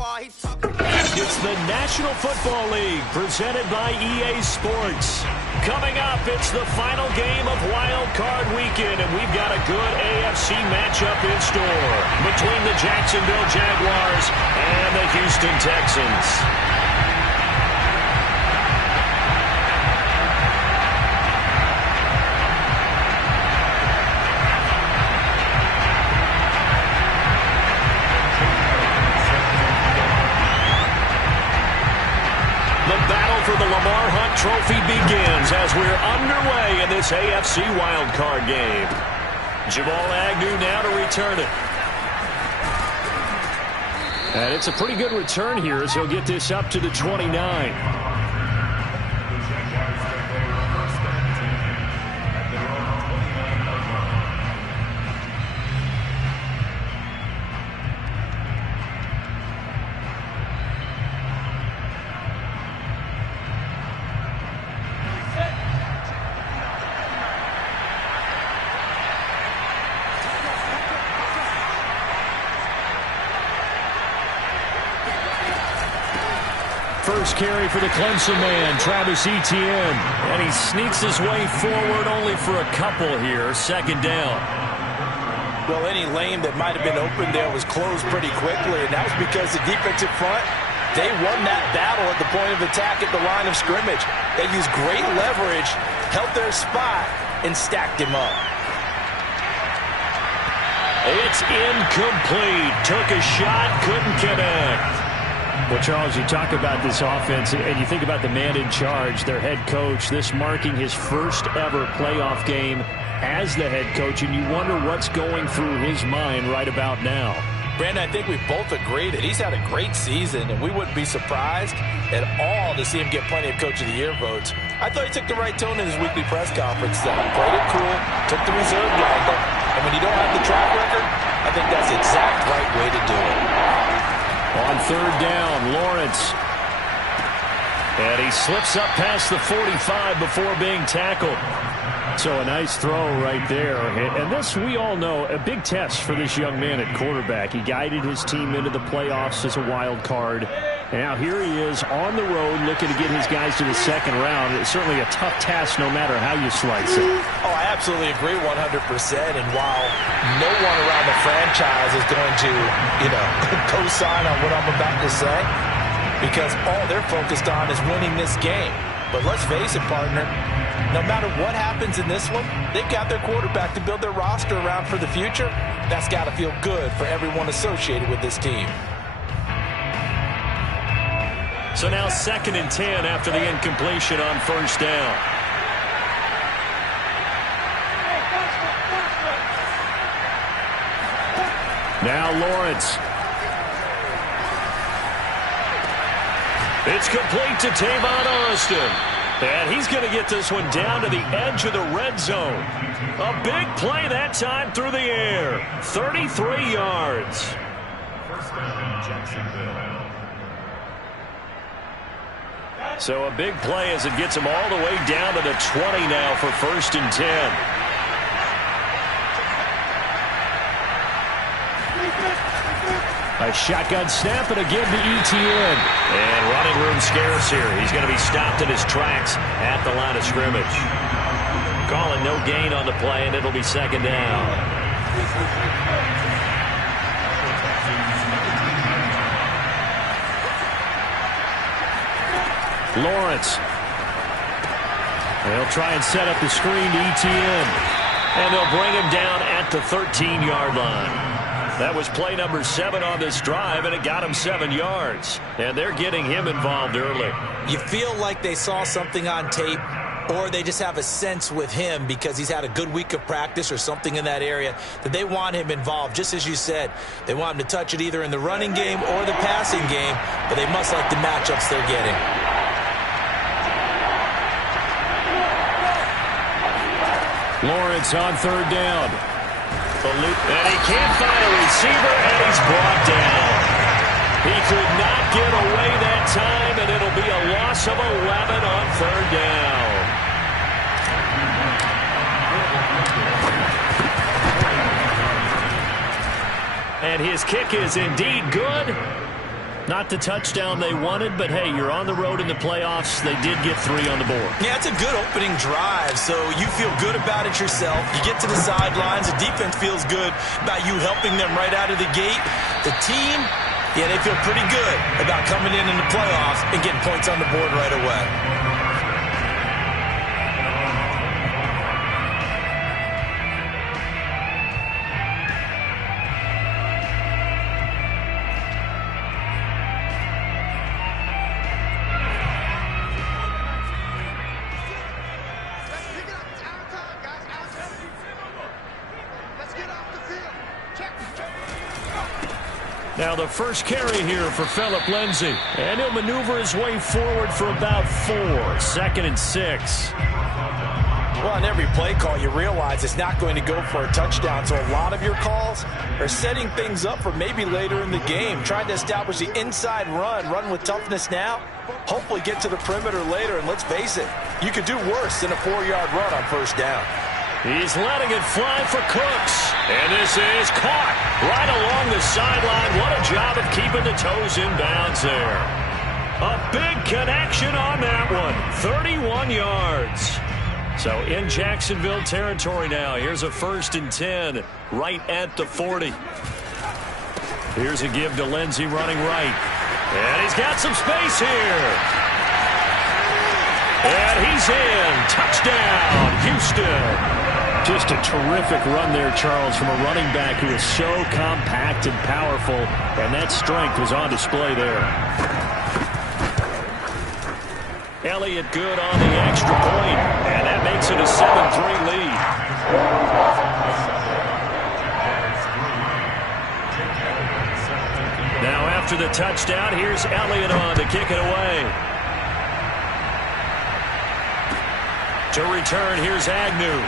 It's the National Football League presented by EA Sports. Coming up, it's the final game of Wild Card Weekend, and we've got a good AFC matchup in store between the Jacksonville Jaguars and the Houston Texans. For the Lamar Hunt Trophy begins as we're underway in this AFC wildcard game. Jamal Agnew now to return it. And it's a pretty good return here as he'll get this up to the 29. First carry for the Clemson man, Travis Etienne. And he sneaks his way forward only for a couple here. Second down. Well, any lane that might have been open there was closed pretty quickly, and that was because the defensive front, they won that battle at the point of attack at the line of scrimmage. They used great leverage, held their spot, and stacked him up. It's incomplete. Took a shot, couldn't connect. Well, Charles, you talk about this offense, and you think about the man in charge, their head coach, this marking his first ever playoff game as the head coach, and you wonder what's going through his mind right about now. Brandon, I think we both agree that he's had a great season, and we wouldn't be surprised at all to see him get plenty of Coach of the Year votes. I thought he took the right tone in his weekly press conference. That he played it cool, took the reserve gamble, and when you don't have the track record, I think that's the exact right way to do it. On third down, Lawrence. And he slips up past the 45 before being tackled. So a nice throw right there. And this, we all know, a big test for this young man at quarterback. He guided his team into the playoffs as a wild card. And now here he is on the road looking to get his guys to the second round. It's certainly a tough task no matter how you slice it. Oh, I absolutely agree 100%. And while no one around the franchise is going to, co-sign on what I'm about to say, because all they're focused on is winning this game. But let's face it, partner, no matter what happens in this one, they've got their quarterback to build their roster around for the future. That's got to feel good for everyone associated with this team. So now 2nd and 10 after the incompletion on first down. Now Lawrence. It's complete to Tavon Austin. And he's going to get this one down to the edge of the red zone. A big play that time through the air. 33 yards. First down, Jacksonville. So a big play as it gets him all the way down to the 20 now for 1st and 10. A shotgun snap, and again to Etienne. And running room scarce here. He's going to be stopped in his tracks at the line of scrimmage. Calling no gain on the play, and it'll be 2nd down. Lawrence. They'll try and set up the screen to Etienne. And they'll bring him down at the 13-yard line. That was play number 7 on this drive, and it got him 7 yards. And they're getting him involved early. You feel like they saw something on tape, or they just have a sense with him because he's had a good week of practice or something in that area that they want him involved. Just as you said, they want him to touch it either in the running game or the passing game, but they must like the matchups they're getting. Lawrence on third down. And he can't find a receiver, and he's brought down. He could not get away that time, and it'll be a loss of 11 on third down. And his kick is indeed good. Not the touchdown they wanted, but hey, you're on the road in the playoffs. They did get 3 on the board. Yeah, it's a good opening drive, so you feel good about it yourself. You get to the sidelines. The defense feels good about you helping them right out of the gate. The team, yeah, they feel pretty good about coming in the playoffs and getting points on the board right away. Now the first carry here for Phillip Lindsay. And he'll maneuver his way forward for about 4. 2nd and 6. Well, on every play call, you realize it's not going to go for a touchdown. So a lot of your calls are setting things up for maybe later in the game, trying to establish the inside run with toughness now, hopefully get to the perimeter later. And let's face it, you could do worse than a 4-yard run on first down. He's letting it fly for Cooks. And this is caught right along the sideline. What a job of keeping the toes in bounds there. A big connection on that one. 31 yards. So in Jacksonville territory now. Here's a 1st and 10 right at the 40. Here's a give to Lindsay running right. And he's got some space here. And he's in. Touchdown, Houston. Just a terrific run there, Charles, from a running back who is so compact and powerful, and that strength was on display there. Elliott good on the extra point, and that makes it a 7-3 lead. Now after the touchdown, here's Elliott on to kick it away. To return, here's Agnew.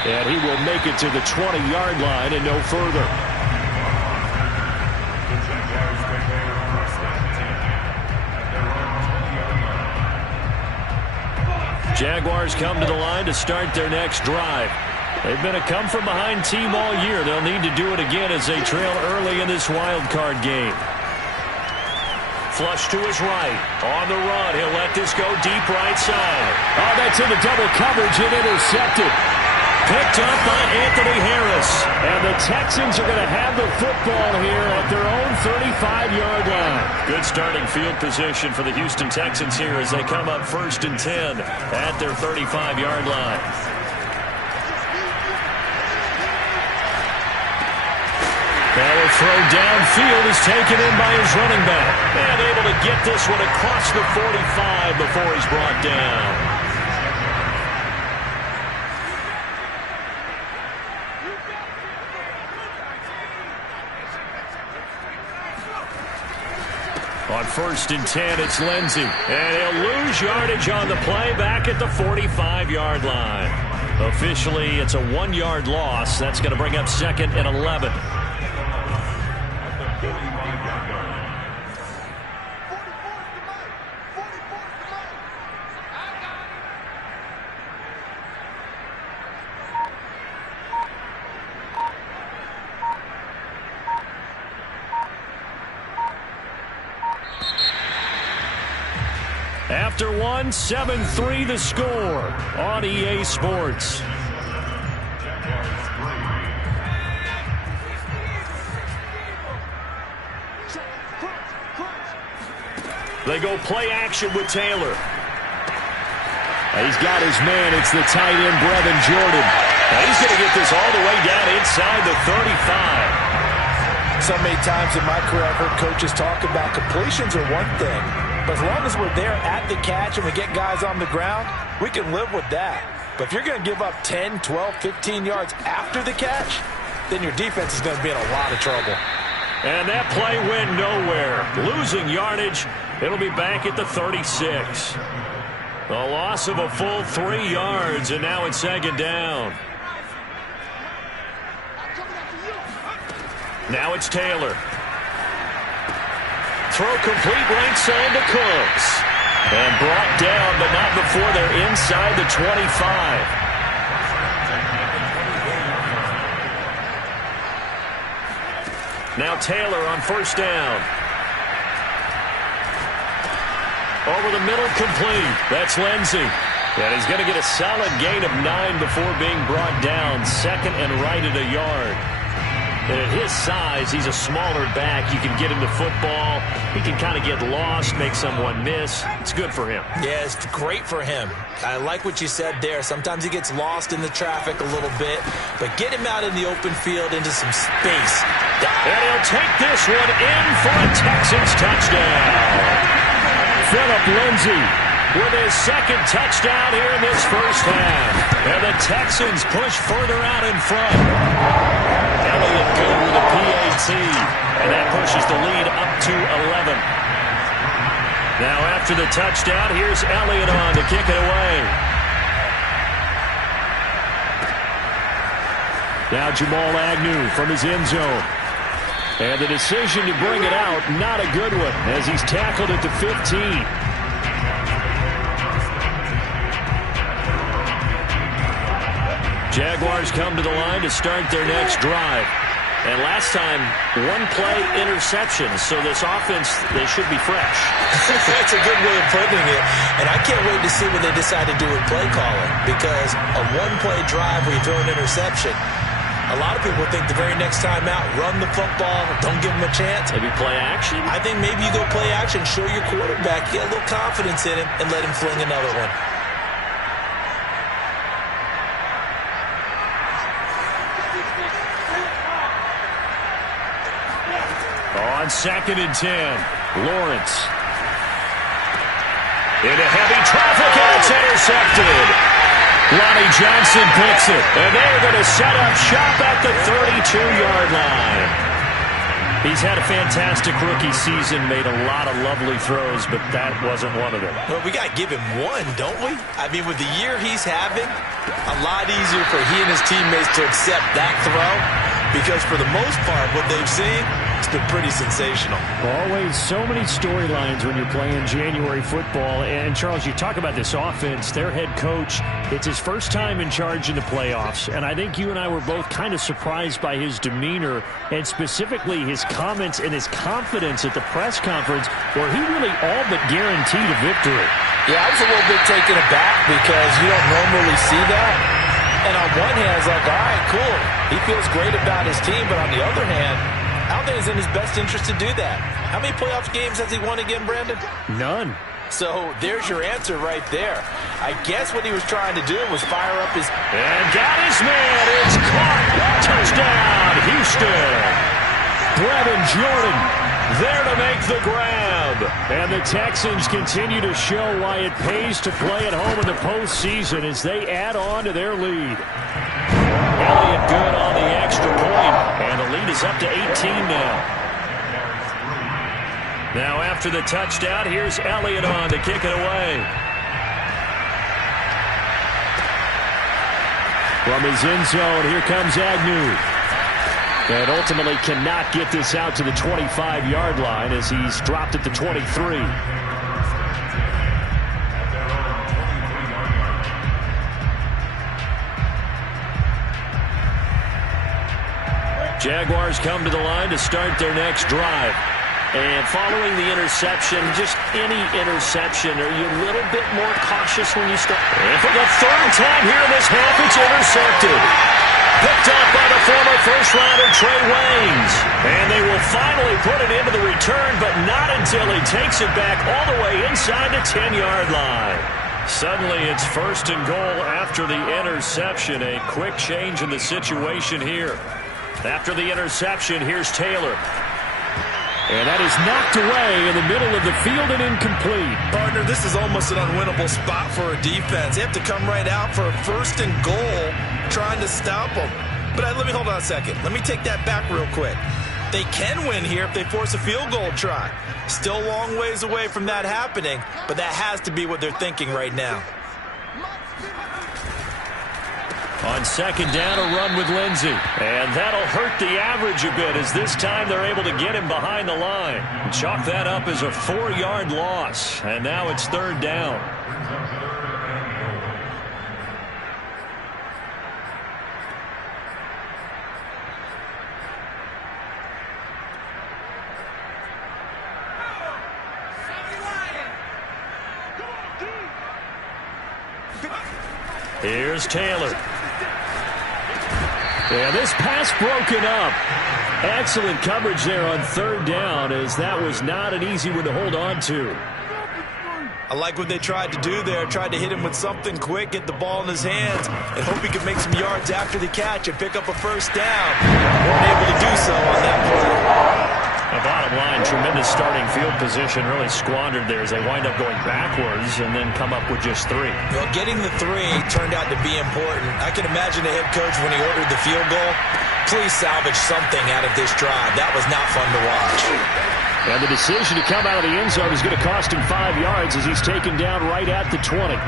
And he will make it to the 20-yard line and no further. Jaguars come to the line to start their next drive. They've been a come-from-behind team all year. They'll need to do it again as they trail early in this wild card game. Flush to his right. On the run, he'll let this go deep right side. Oh, that's into double coverage and intercepted. Picked up by Anthony Harris. And the Texans are going to have the football here at their own 35-yard line. Good starting field position for the Houston Texans here as they come up 1st and 10 at their 35-yard line. Now a throw downfield is taken in by his running back. And able to get this one across the 45 before he's brought down. On 1st and 10, it's Lindsay. And he'll lose yardage on the play back at the 45-yard line. Officially, it's a 1-yard loss. That's going to bring up 2nd and 11. After one, 7-3 the score on EA Sports. They go play action with Taylor. He's got his man. It's the tight end, Brevin Jordan. Now he's going to get this all the way down inside the 35. So many times in my career, I've heard coaches talk about completions are one thing. But as long as we're there at the catch and we get guys on the ground, we can live with that. But if you're going to give up 10, 12, 15 yards after the catch, then your defense is going to be in a lot of trouble. And that play went nowhere. Losing yardage. It'll be back at the 36. A loss of a full 3 yards, and now it's 2nd down. Now it's Taylor. Throw complete right side to Cooks. And brought down, but not before they're inside the 25. Now Taylor on 1st down. Over the middle, complete. That's Lindsey. And he's going to get a solid gain of 9 before being brought down. Second and right at a yard. And at his size, he's a smaller back. You can get him the football. He can kind of get lost, make someone miss. It's good for him. Yeah, it's great for him. I like what you said there. Sometimes he gets lost in the traffic a little bit, but get him out in the open field into some space. And he'll take this one in for a Texans touchdown. Phillip Lindsay with his second touchdown here in this first half. And the Texans push further out in front. Elliott good with a PAT. And that pushes the lead up to 11. Now after the touchdown, here's Elliott on to kick it away. Now Jamal Agnew from his end zone. And the decision to bring it out, not a good one, as he's tackled at the 15. Jaguars come to the line to start their next drive. And last time, one play interception. So this offense, they should be fresh. That's a good way of putting it. And I can't wait to see what they decide to do with play calling. Because a one-play drive where you throw an interception, a lot of people think the very next time out, run the football, don't give them a chance. Maybe play action? I think maybe you go play action, show your quarterback, get a little confidence in him, and let him fling another one. On 2nd and 10, Lawrence. Into heavy traffic, and it's intercepted. Lonnie Johnson picks it, and they're going to set up shop at the 32-yard line. He's had a fantastic rookie season, made a lot of lovely throws, but that wasn't one of them. Well, we got to give him one, don't we? I mean, with the year he's having, a lot easier for he and his teammates to accept that throw, because for the most part, what they've seen, it's been pretty sensational. Always so many storylines when you're playing January football. And, Charles, you talk about this offense, their head coach, it's his first time in charge in the playoffs. And I think you and I were both kind of surprised by his demeanor and specifically his comments and his confidence at the press conference where he really all but guaranteed a victory. Yeah, I was a little bit taken aback because you don't normally see that. And on one hand, it's like, all right, cool. He feels great about his team. But on the other hand, I don't think it's in his best interest to do that. How many playoff games has he won again, Brandon? None. So there's your answer right there. I guess what he was trying to do was fire up his... And got his man. It's caught. Touchdown, Houston. Brevin Jordan there to make the grab. And the Texans continue to show why it pays to play at home in the postseason as they add on to their lead. Elliott good on the extra point, and the lead is up to 18 now. Now after the touchdown, here's Elliott on to kick it away. From his end zone, here comes Agnew. And ultimately cannot get this out to the 25-yard line as he's dropped at the 23. Jaguars come to the line to start their next drive. And following the interception, just any interception, are you a little bit more cautious when you start? And for the third time here in this half, it's intercepted. Picked up by the former first-rounder Trey Waynes. And they will finally put it into the return, but not until he takes it back all the way inside the 10-yard line. Suddenly it's first and goal after the interception. A quick change in the situation here. After the interception, here's Taylor. And that is knocked away in the middle of the field and incomplete. Partner, this is almost an unwinnable spot for a defense. They have to come right out for a first and goal trying to stop them. But let me hold on a second. Let me take that back real quick. They can win here if they force a field goal try. Still a long ways away from that happening, but that has to be what they're thinking right now. On second down, a run with Lindsey. And that'll hurt the average a bit as this time they're able to get him behind the line. Chalk that up as a 4-yard loss. And now it's third down. Here's Taylor. Yeah, this pass broken up. Excellent coverage there on third down, as that was not an easy one to hold on to. I like what they tried to do there. Tried to hit him with something quick, get the ball in his hands, and hope he could make some yards after the catch and pick up a first down. Weren't able to do so on that play. The bottom line, tremendous starting field position, really squandered there as they wind up going backwards and then come up with just 3. Well, getting the 3 turned out to be important. I can imagine the head coach when he ordered the field goal. Please salvage something out of this drive. That was not fun to watch. And the decision to come out of the end zone is going to cost him 5 yards as he's taken down right at the 20.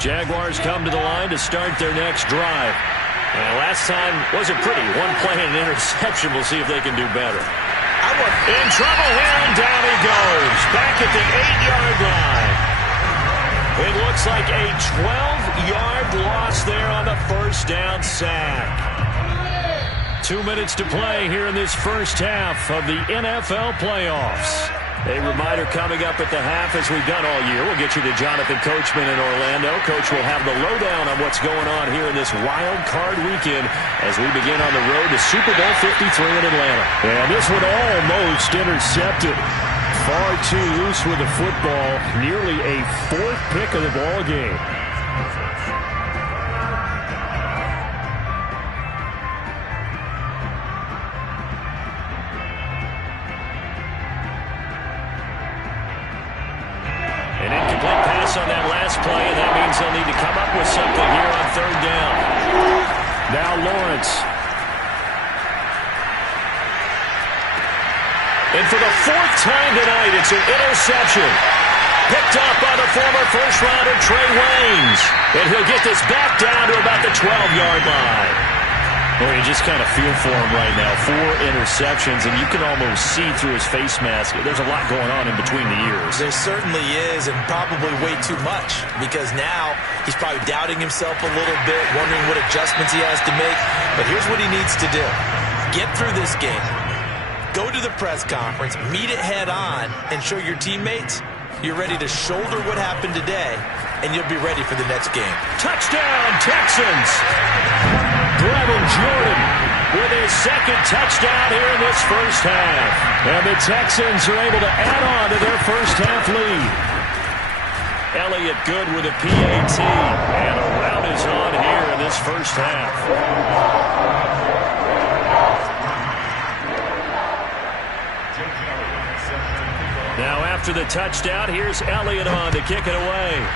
Jaguars come to the line to start their next drive. And last time wasn't pretty. One play and an interception. We'll see if they can do better. In trouble here, and down he goes. Back at the 8-yard line. It looks like a 12-yard loss there on the first down sack. 2 minutes to play here in this first half of the NFL playoffs. A reminder coming up at the half, as we've done all year. We'll get you to Jonathan Coachman in Orlando. Coach will have the lowdown on what's going on here in this wild card weekend as we begin on the road to Super Bowl 53 in Atlanta. And this one almost intercepted. Far too loose with the football. Nearly a 4th pick of the ball game. On that last play, and that means they'll need to come up with something here on third down. Now Lawrence. And for the 4th time tonight, it's an interception. Picked up by the former first-rounder Trey Waynes. And he'll get this back down to about the 12-yard line. Well, you just kind of feel for him right now. 4 interceptions, and you can almost see through his face mask. There's a lot going on in between the ears. There certainly is, and probably way too much, because now he's probably doubting himself a little bit, wondering what adjustments he has to make. But here's what he needs to do. Get through this game. Go to the press conference, meet it head on, and show your teammates you're ready to shoulder what happened today, and you'll be ready for the next game. Touchdown, Texans! Brevin Jordan with his 2nd touchdown here in this first half. And the Texans are able to add on to their first half lead. Elliott good with a PAT. And a rout is on here in this first half. Now after the touchdown, here's Elliott on to kick it away.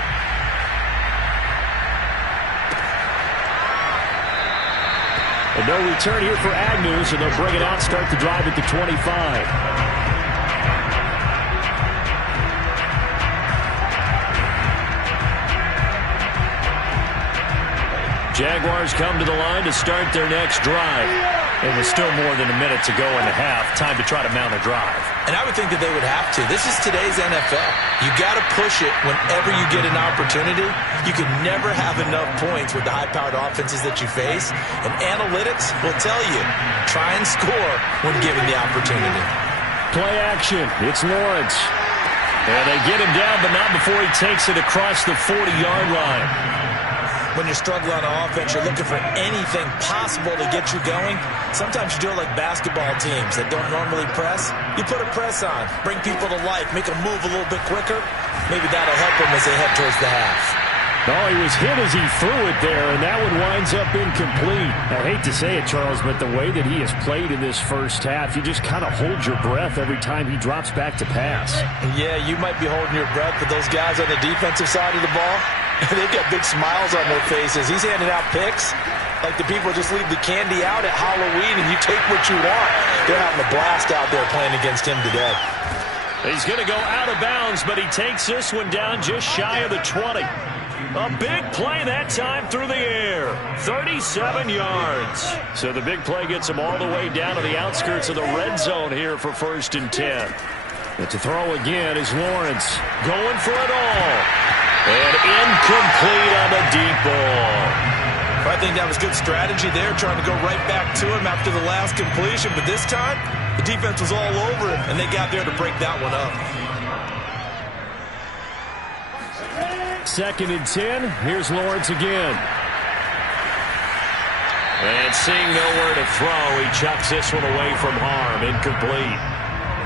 And no return here for Agnew, so they'll bring it out, start the drive at the 25. Jaguars come to the line to start their next drive. And with still more than a minute to go in the half, time to try to mount a drive. And I would think that they would have to. This is today's NFL. You got to push it whenever you get an opportunity. You can never have enough points with the high-powered offenses that you face. And analytics will tell you, try and score when given the opportunity. Play action. It's Lawrence. And they get him down, but not before he takes it across the 40-yard line. When you're struggling on offense, you're looking for anything possible to get you going. Sometimes you do it like basketball teams that don't normally press. You put a press on, bring people to life, make them move a little bit quicker. Maybe that'll help them as they head towards the half. No, he was hit as he threw it there, and that one winds up incomplete. I hate to say it, Charles, but the way that he has played in this first half, you just kind of hold your breath every time he drops back to pass. Yeah, you might be holding your breath, but those guys on the defensive side of the ball, they've got big smiles on their faces. He's handing out picks like the people just leave the candy out at Halloween and you take what you want. They're having a blast out there playing against him today. He's going to go out of bounds, but he takes this one down just shy of the 20. A big play that time through the air. 37 yards. So the big play gets him all the way down to the outskirts of the red zone here for 1st and 10. But to throw again is Lawrence. Going for it all. And incomplete on the deep ball. I think that was good strategy there, trying to go right back to him after the last completion. But this time, the defense was all over him, and they got there to break that one up. 2nd and 10. Here's Lawrence again. And seeing nowhere to throw, he chucks this one away from harm. Incomplete.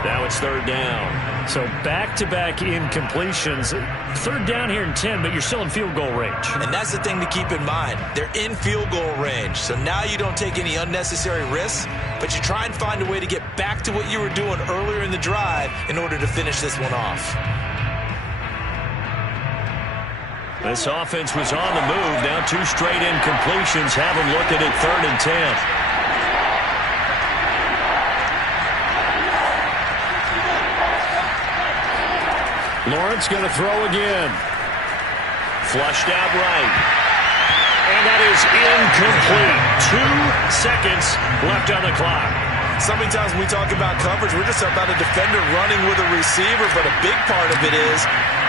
Now it's 3rd down. So back-to-back incompletions. 3rd down here in 10, but you're still in field goal range. And that's the thing to keep in mind. They're in field goal range. So now you don't take any unnecessary risks, but you try and find a way to get back to what you were doing earlier in the drive in order to finish this one off. This offense was on the move. Now 2 straight incompletions have them looking at 3rd and 10. Lawrence going to throw again. Flushed out right. And that is incomplete. 2 seconds left on the clock. So many times when we talk about coverage, we're just about a defender running with a receiver, but a big part of it is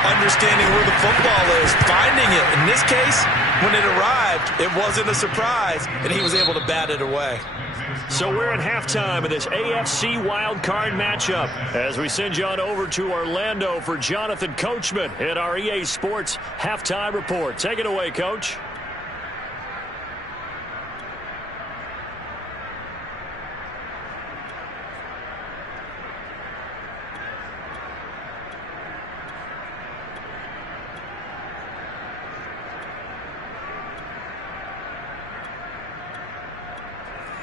understanding where the football is, finding it. In this case, when it arrived, it wasn't a surprise, and he was able to bat it away. So we're at halftime of this AFC wildcard matchup as we send you on over to Orlando for Jonathan Coachman at our EA Sports Halftime Report. Take it away, Coach.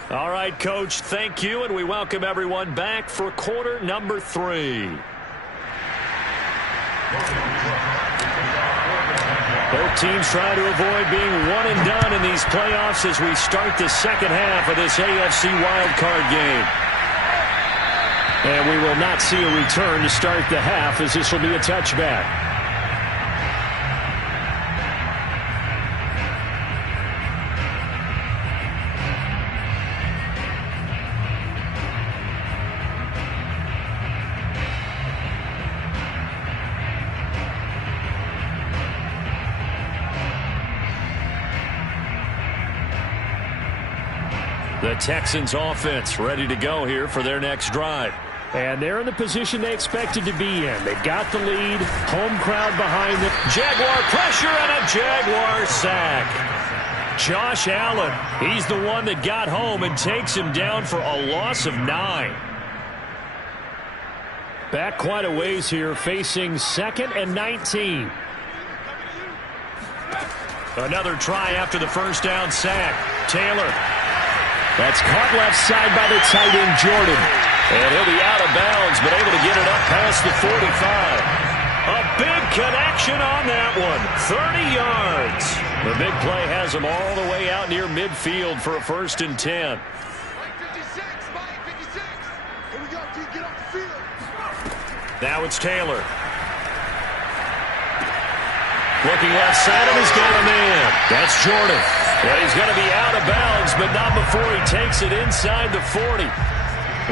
All right, Coach, thank you, and we welcome everyone back for quarter number 3. Both teams trying to avoid being one and done in these playoffs as we start the second half of this AFC wildcard game. And we will not see a return to start the half as this will be a touchback. The Texans offense ready to go here for their next drive. And they're in the position they expected to be in. They've got the lead, home crowd behind them. Jaguar pressure and a Jaguar sack. Josh Allen, he's the one that got home and takes him down for a loss of 9. Back quite a ways here, facing 2nd and 19. Another try after the first down sack. Taylor. That's caught left side by the tight end, Jordan. And he'll be out of bounds, but able to get it up past the 45. A big connection on that one. 30 yards. The big play has him all the way out near midfield for a 1st and 10. Now it's Taylor. Looking left side, and he's got a man. That's Jordan. Well, he's going to be out of bounds, but not before he takes it inside the 40.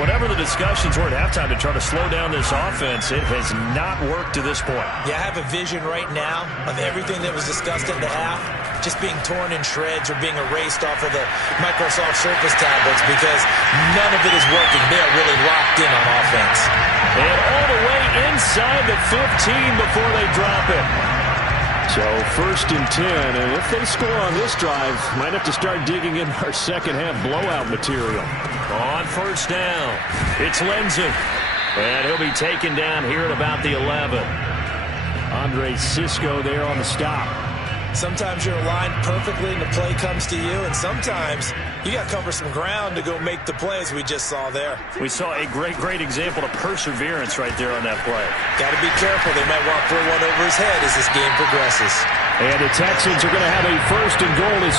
Whatever the discussions were at halftime to try to slow down this offense, it has not worked to this point. Yeah, I have a vision right now of everything that was discussed at the half just being torn in shreds or being erased off of the Microsoft Surface tablets because none of it is working. They are really locked in on offense. And all the way inside the 15 before they drop it. So 1st and 10, and if they score on this drive, might have to start digging in our second half blowout material. On 1st down, it's Lindsey. And he'll be taken down here at about the 11. Andre Cisco there on the stop. Sometimes you're aligned perfectly and the play comes to you, and sometimes you got to cover some ground to go make the plays we just saw there. We saw a great example of perseverance right there on that play. Got to be careful. They might want to throw one over his head as this game progresses. And the Texans are going to have a 1st and goal as